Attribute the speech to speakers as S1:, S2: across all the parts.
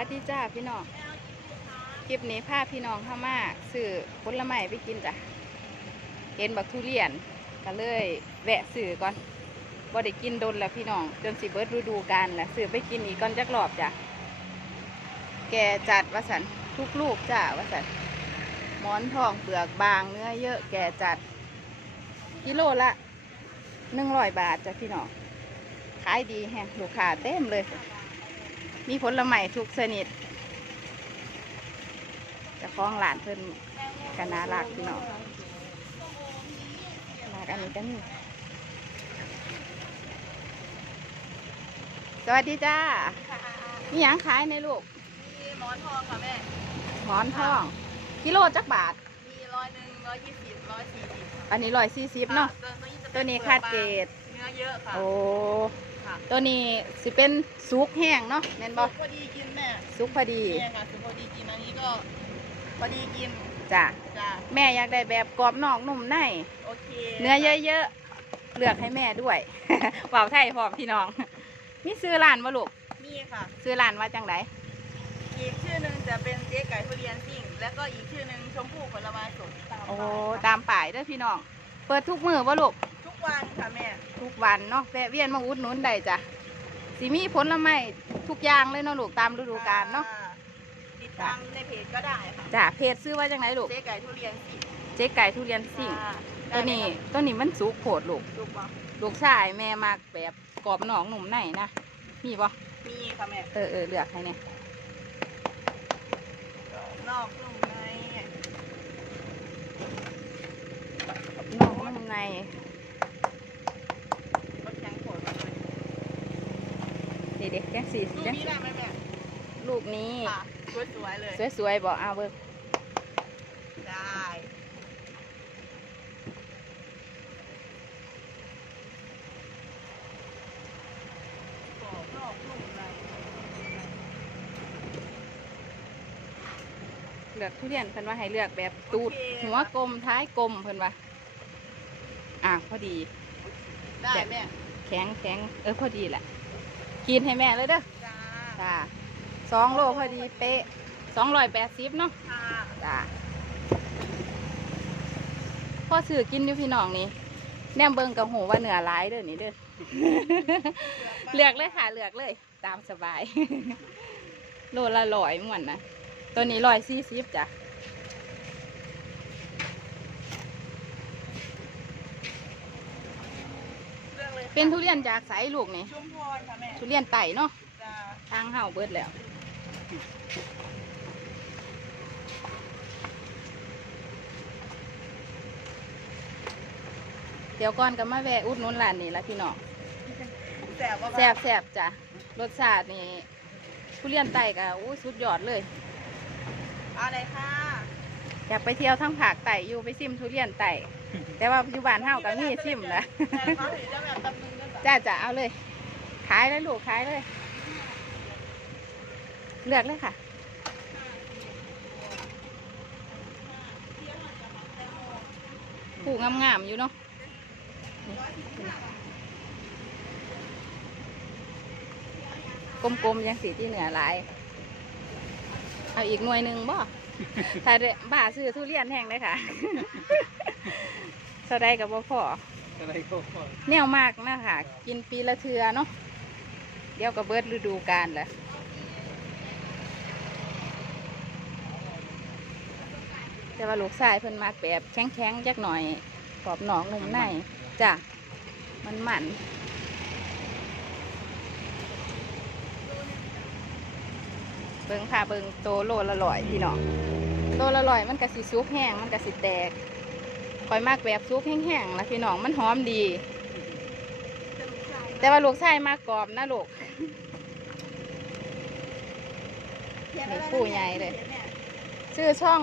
S1: วัสดีจ้าพี่น้อง คลิปนี้พาพี่น้องเข้ามาซื้อผลไม้ไปกินจ้ะ เห็นบักทุเรียนก็เลยแวะซื้อก่อนบ่ได้กินโดนแล้วพี่น้อง จนสิเบิร์ดฤดูกาลแล้วซื้อไปกินอีกก่อนจักรอบจ้ะ แกจัดวสันทุกลูกจ้าวสันหมอนทองเปลือกบางเนื้อเยอะแกจัด กิโลละหนึ่งร้อยบาทจ้ะพี่น้อง ขายดีแฮงลูกค้าเต็มเลย มีผลไม้ทุกชนิดเจะคล้าของหลานเพิ่นกันนารักพี่น้องรักอันนี้กันนี่สวัสดีจ้านี่ยังขายในลูก
S2: มีหมอนทองค่ะแม่
S1: หมอนทอง กิโลจักบาท
S2: มีร้อยหนึ่งร้อยยี่สิบร้อยสี่สิบ
S1: อันนี้ร้อยสี่สิบเนาะ ตัวนี้คาดเกต
S2: เนื้อเยอะค่ะ
S1: โอ้
S2: ค่ะ
S1: ตัวนี้สิเป็นซุกแห้งเนาะแม่นบอ
S2: พอดีกินแม่
S1: ซุกพอดี
S2: เนี่ยค่ะสุกพอดีกินอันนี้ก็พอดีกิน
S1: จ้ะ
S2: จ้า
S1: แม่อยากได้แบบกรอบนอกนุ่มใน
S2: โอเค
S1: เนื้อเยอะๆเลือกให้แม่ด้วยเป่าไทยพร้อมพี่น้องมีซื้อร้านมาลูก
S2: มีค่ะ
S1: ซื้อร้านว่าจังได
S2: อีกชื่อหนึ่งจะเป็นเจ๊ไก่ทุเรียนซิ่งแล้วก็อีกชื่อหนึ่งชมพู่ผลไม้สดตาม
S1: โอ้
S2: ไปค่ะ
S1: ตามป่ายเด้อพี่น้อง เปิดทุกมือบ่ลูก
S2: ทุก วันค่ะแม่
S1: ทุกวันเนาะแวะเวียนมาอุดหนุนได้จ้ะสิมีผลไม้ทุกอย่างเลยเนาะลูกตามฤดูกาลเนาะ
S2: ค่ติดตามในเพจก็ได้ค่ะ
S1: จ้ะเพจซื้อว่าจังไดลูก
S2: เจ๊ไก่ทุเรียนซิ่ง
S1: เจ๊ไก่ทุเรียนซิ่ง
S2: ค่ะ
S1: ตัวนี้ตัวนี้มันสุกโผดลูก
S2: ถูกปะ
S1: ลูกชายแม่มากแบบกรอบนอกหนุ่มในนะมีบ่
S2: มีค่ะแม่
S1: เออเออเลือกให้เนี่ย
S2: นอกนุ่มใน
S1: นอกนุ่มใน
S2: รสยังโผล่มาเลย
S1: นี่ เด็กแก๊งสี่
S2: ดู
S1: แก๊ง
S2: นี่
S1: สี่
S2: ได้ไหมแม่
S1: ลูกนี้
S2: ค่ะสวยๆเลย
S1: สวยๆบอกเอาเบิก
S2: ได้กรอบนอกนุ่มใน
S1: เลือกทุเรียนเพิ่นว่าให้เลือกแบบตูดหัวกลมท้ายกลมเพิ่นว่าอะพอดี
S2: ได้แม่
S1: แข็งแข็งเออพอดีแหละ กินให้แม่เลยเด้อ
S2: จ้า
S1: จ้าสองโลพอดีเป๊ะสองร้อยแปดสิบเนาะ
S2: ค่ะ
S1: จ้าพ่อสื่อกินอยู่พี่น้องนี่แนมเบิงกับหูว่าเหนือร้ายเด้อนี่เด้อเลือกเลยค่ะเลือกเลย ตามสบาย โลละร้อยหมวนนะตัวนี้ร้อยสี่สิบจ้ะ
S2: เลือกเลย
S1: เป็นทุเรียนจากไสลูกนี่
S2: ชุมพรค่ะแม่
S1: ทุเรียนไต่เนาะ
S2: จ้า
S1: ทางเห่าเบิดแล้ว เดี๋ยวก่อนก็มาแวะอุดหนุนร้านนี้ละพี่น้อง
S2: แสบว่า
S1: แซ่บแซ่บจ้ะรสชาตินี่ทุเรียนไต่ก็อู้สุดยอดเลย
S2: อะไรค่ะ
S1: อยากไปเที่ยวทั้งภาคไต่อยู่ไปซิมทุเรียนไต่ แต่ว่าปัจจุบันเฮาก็มีซิมนะ
S2: แต่เขาถือจะแบบตำลึงด้วยจ้ะ
S1: จ้าจ้าเอาเลย ขายเลยลูกขายเลย เลือกเลยค่ะผูงามๆอยู่เนาะนี่กลมๆยังสีที่เหนือหลาย เอาอีกหน่วยหนึ่งบ่ถ้าได้บ้าซื้อทุเรียนแห้งเลยค่ะ เท่าใดกับบ่พอ
S3: อะไรก็พอ
S1: แนวมากนะค่ะ กินปีละเทือเนาะเดี๋ยวก็เบิดฤดูกาลแหละแต่ว่าลูกชายเพิ่นมากแบบแข็งๆจักหน่อยกรอบหนองนุ่มในจ้ะมันมันเบิงค่ะเบิงโตโลละลอยพี่น้องโลละลอยมันกะสิซุกแห้งมันกะสิแตก คอยมากแบบซุกแห้งๆแล้วพี่น้องมันหอมดี แต่ว่าลูกชายมากกรอบนะลูกนี่ผู้ใหญ่เลย ชื่อช่อง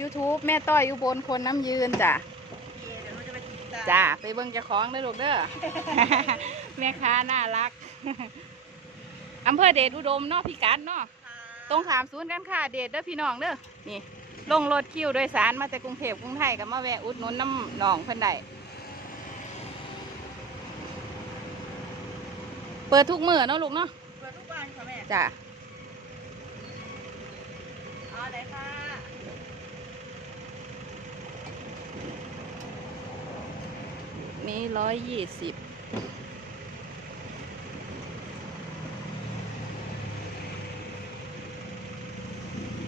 S1: YouTube แม่ต้อยอุบลคนน้ำยืนจ้ะจ้าไปเบิ่งเจ้าของเด้อลูกเด้อแม่ค้าน่ารักอำเภอเดชอุดมเนาะพี่กัดเนาะตรงขามศูนย์การค้าเดชเด้อพี่น้องเด้อนี่ ลงรถคิวโดยสารมาจากกรุงเทพกรุงไทยก็มาแวะอุดหนุนน้ำหนองเพิ่นได้เปิดทุกมื้อเนาะลูกเนาะ
S2: เปิดทุกวันค่ะแม่
S1: จ้ะ
S2: เอาเลยค่ะ
S1: นี้ร้อยยี่สิบ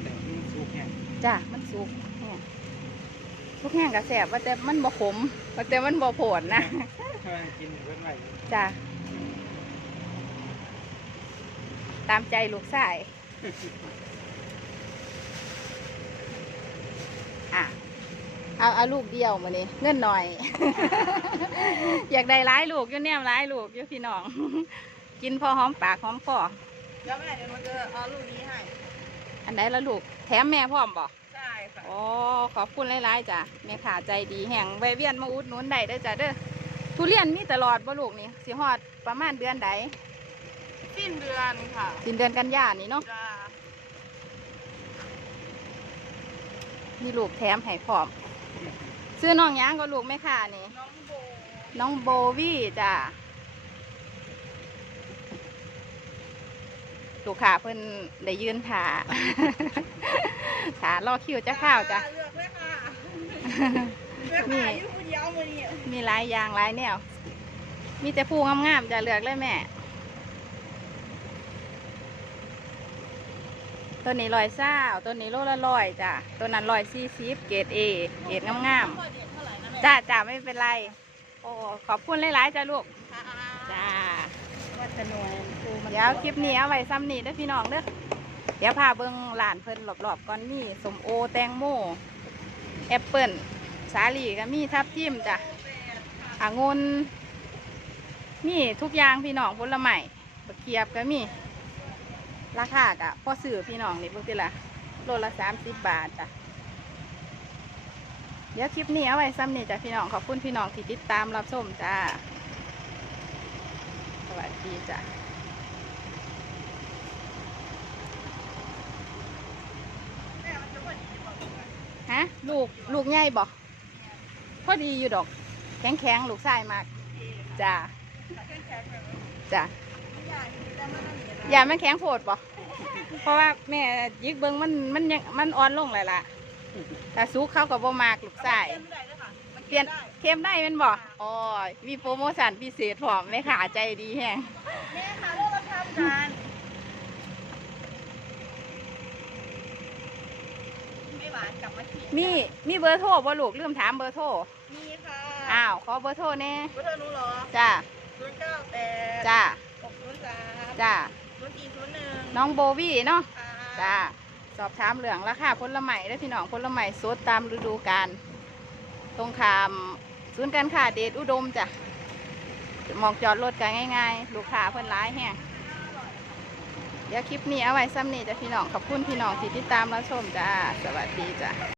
S3: แต่มันสุกแห้ง
S1: จ้ะมันสุกแห้งสุกแห้งกระแสบว่าแต่มันบ่ขมว่าแต่มันบ่โผนนะ
S3: ถ้ากินเพิ่นไว้
S1: จ้ะตามใจลูกชายอะเอาเอาลูกเดียวมานี่เงินหน่อย อยากได้ร้ายลูกอยู่เนี่ยร้ายลูกอยู่พี่น้อง กินพอหอมปากหอมคอ
S2: เดี๋ยวแม่เดี๋ยวมันจะเอาลูกนี้ให้
S1: อันไหนละลูกแถมแม่พร้อมบ่
S2: ใช่ค่ะ
S1: อ๋อขอบคุณหลายๆจ้ะแม่ขาใจดีแห่งแวะเวียนมาอุดหนุนได้เด้อจ้ะเด้อทุเรียนมีตลอดบ่ลูกนี่สิฮอดประมาณเดือนใด
S2: สิ้นเดือนค่ะ
S1: สิ้นเดือนกันยานี่เนาะ
S2: จ้า
S1: มีลูกแถมให้พร้อม ซื้อน้องหยังก็ลูกแม่ค้านี่
S2: น้องโบ
S1: น้องโบวี่จ้ะ ลูกค้าเพิ่นได้ยืนถาถารอคิวจะข้าวจ้ะ
S2: เลือกเลยค่ะเลือก
S1: นี่
S2: ค่ะอยู่คนเดียวมือนี้
S1: มีหลายอย่างหลายแนว มีแต่ผู้งามๆจะเลือกเลยแม่ตัวนี้ลอยเศร้าตัวนี้โลละลอยจ้ะ ตัวนั้นลอยสี่สิบเกรดเอเกรดงาม
S2: พ่อเด็กเท่าไหร่นะแม่
S1: ๆจ้าจ้าไม่เป็นไร โอ้ขอบคุณหลายๆจ้าลูก
S2: ค่ะ
S1: จ้า
S2: วัดชนวนปูมัน
S1: เดี๋ยวคลิปนี้เอาไว้ซ้ำนี่เด้อพี่น้องเด้อเดี๋ยวพาเบิ้งหลานเพิ่นรอบๆก่อนนี่สมโอแตงโมแอปเปิลสาลี่ก็มีทับทิมจ้ะองุ่นมีทุกอย่างพี่น้องผลไม้บักเขียบก็มี ราคากะพอซื้อพี่น้องนี่เพิ่งทีละโลละสามสิบบาทจ้ะเดี๋ยวคลิปนี้เอาไว้ซ้ำนี่จ้ะพี่น้องขอบคุณพี่น้องที่ติดตามรับชมจ้าสวัสดีจ้ะ
S2: แม่มันจะพอดีหรือเปล่า
S1: ฮะ ลูกลูกใหญ่บ่พอดีอยู่ดอก แข็งแข็งๆลูกชายมากจ้า
S2: แข็งๆแบบ
S1: จ้า
S2: ใหญ่แต่มันนั่นนี่นะ
S1: อย่ามันแข็งโผดบ่เพราะว่าแม่ยิกเบิงมันมันยังมันอ่อนลงเลยล่ะแต่ซุกเข้ากับบ่มากลูกชาย
S2: เปลี่ยนไม่ได้เลยค่ะมัน
S1: เปลี่ยน
S2: ได้
S1: เค็มได้แมันบ่อ๋อมีโปรโมชั่นพิเศษพร้อมแม่ขาใจดีแฮง
S2: แม่ค่ะโลละพันจานไม่ หวานกลับมาขีด
S1: มีมีเบอร์โทรบ่ลูกลืมถามเบอร์โทร
S2: มีค่ะ
S1: อ้าวขอเบอร์โทรแน่
S2: ก็เธอรู้เหรอ
S1: จ้า
S2: ศูนย์เก้าแปด
S1: จ้า
S2: หกศูนย์สาม
S1: จ้า
S2: ศูนย์สี่ศูนย์หนึ่ง
S1: น้องโบวี่เนาะ
S2: ค่ะ
S1: จ้าสอบถามเหลืองราคาผลไม้ได้อพี่น้องผลไม้สดตามฤดูกาลตรงขามศูนย์การค้าเดชอุดมจ้ะหมองจอดรถกันง่าย ๆ ลูกค้าเพิ่นร้ายแห้ง เดี๋ยวคลิปนี้เอาไว้ซ้ำนี่จ้ะพี่น้องขอบคุณพี่น้องที่ติดตามรับชมจ้าสวัสดีจ้ะ